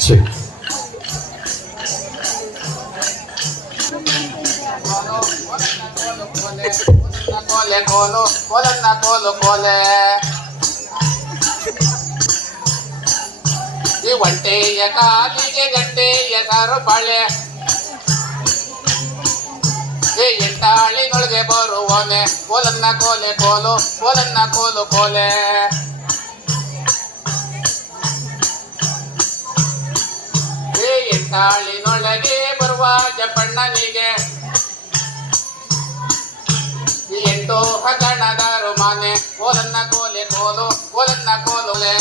ಛೆ. ಕೋಲೆ ಕೋಲು ಕೋಲನ್ನ ಕೋಲು ಕೋಲೆ ಈ ಒಂಟೆಯ ಕಾಲಿಗೆ ಗಂಟೆಯ ಸಾರು ಏ ಎಂಟಾಳಿನೊಳಗೆ ಬರುವನೆ. ಕೋಲನ್ನ ಕೋಲೆ ಕೋಲು, ಕೋಲನ್ನ ಕೋಲು ಕೋಲೆ. ಎಂಟಾಳಿನೊಳಗೆ ಬರುವ ಜಪಣ್ಣನಿಗೆ. ಎಂಟು ಹಗಣದಾರು ಮಾನೆ. ಕೋಲನ್ನ ಕೋಲೆ ಕೋಲು, ಕೋಲನ್ನ ಕೋಲುಲೆ.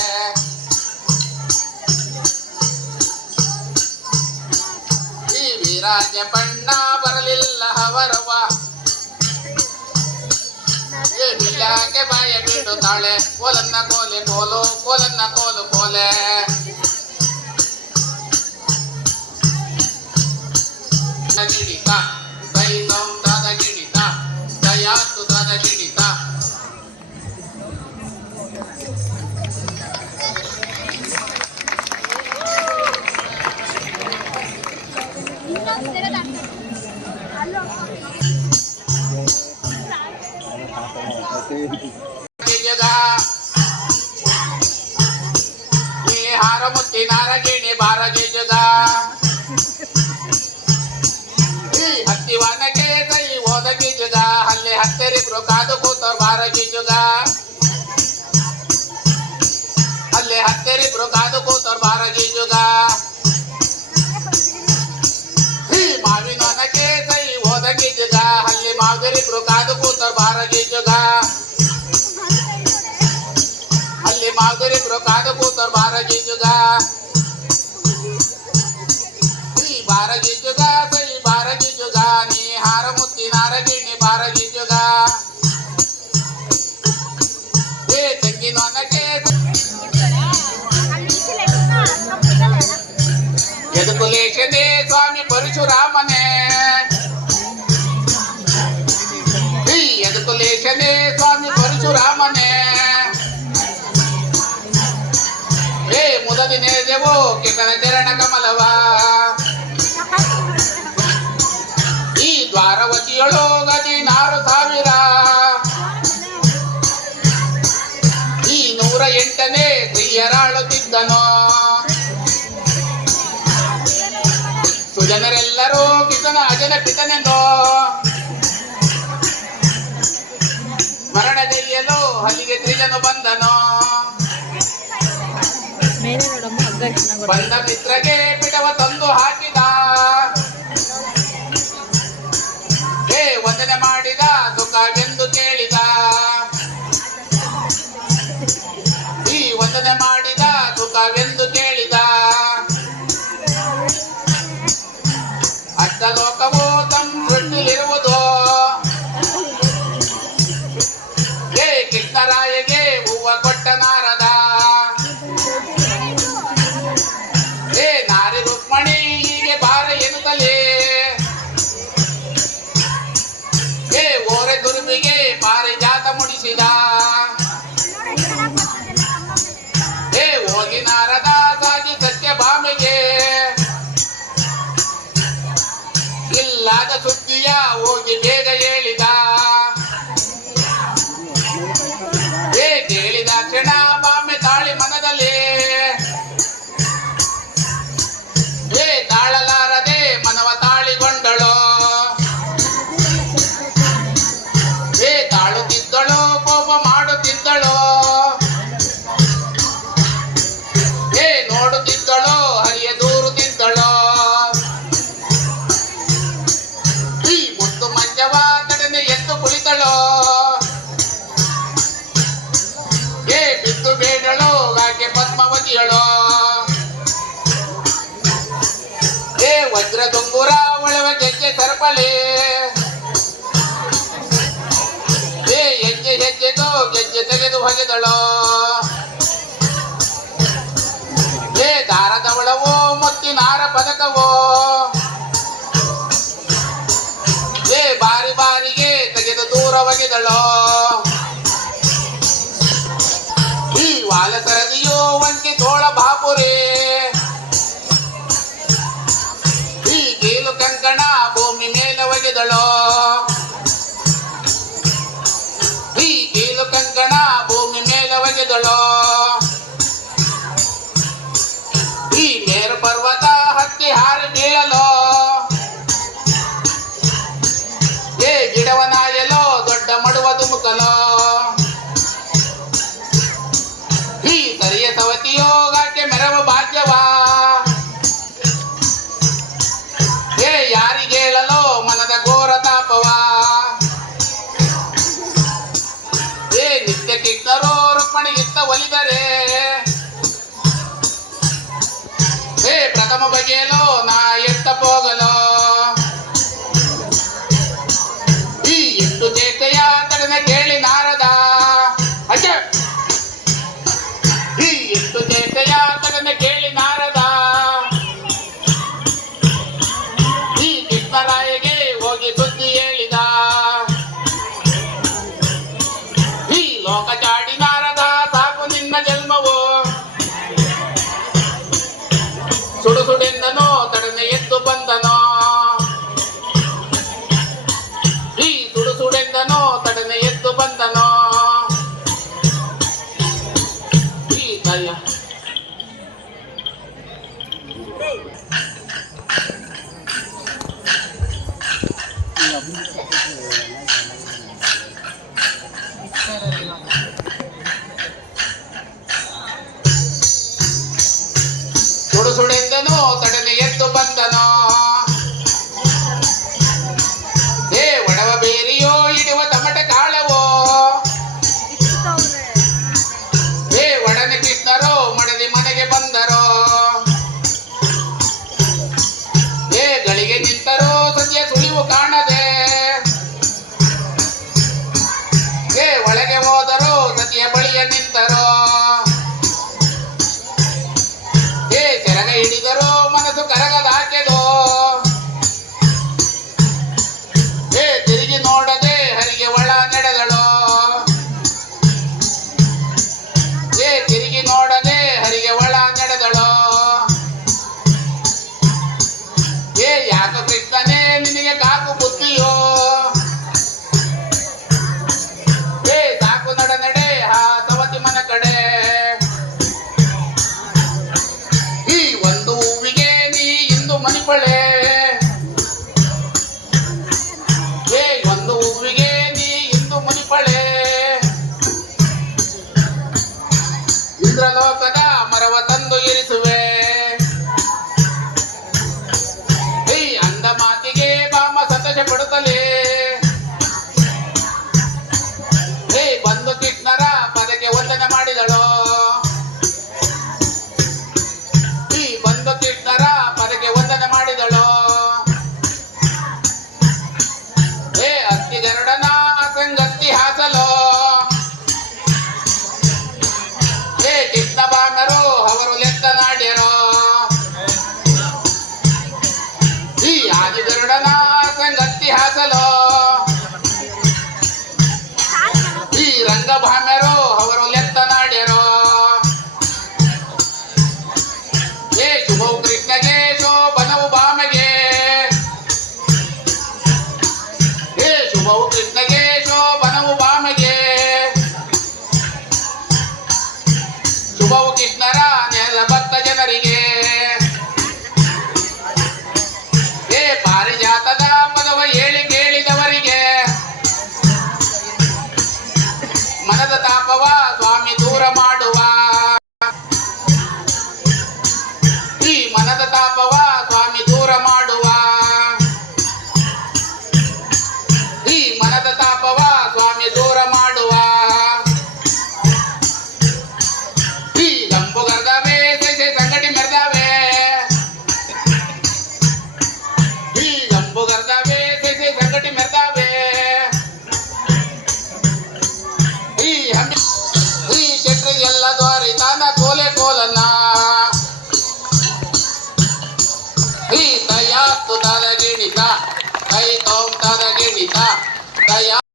ಈ ವಿರಾಜ ಈ ಬಾಯ ತಾಳೆ, ಕೋಲನ್ನ ಕೋಲೆ ಕೋಲು, ಕೋಲನ್ನ ಕೋಲು ಕೋಲೆ. ಗಿಡಿತ ದೈ ಸೌಂದಾದ ಗಿಡಿತ ದಯಾಸುಧದ ಗಿಡಿತ ಈ ಹಾರ ಮುತ್ತಿನಾರ ಗಿಣಿ ಬಾರಗೆ ಜುಗ ಈ ಹತ್ತಿವನಕ್ಕೆ ಕೈ ಓದಗಿ ಜುಗ ಅಲ್ಲಿ ಹತ್ತರಿಬ್ರು ಕಾದು ಕೂತೋರ್ ಬಾರಗಿ ಜುಗ ಅಲ್ಲಿ ಹತ್ತರಿಬ್ರು ಕಾದು ಕೂತೋರ್ ಬಾರಗಿ ಜುಗ ಈ ಮಾವಿನೊನಕ್ಕೆ ಕೈ ಓದಗಿ ಜುಗ ಅಲ್ಲಿ ಮಾವಿರಿಬ್ರು ಕಾದು ಕೂತೋರ್ ಬಾರಗಿ ಜುಗ ಎದುಕುಲೇಶನೇ ಸ್ವಾಮಿ ಪರಶುರಾಮನೇ ಕಿತನ ಅಜನ ಪಿತನೆಂದು ಮರಣಗೈಯಲು ಅಲ್ಲಿಗೆ ತ್ರಿಜನು ಬಂದನು ಮೇಲೆ ನೋಡಮ್ಮ ಹಗ್ಗ ಚೆನ್ನಾಗಿ ಬಂದ ಮಿತ್ರಗೆ ಪಿಡವ ಗೆಜ್ಜೆ saya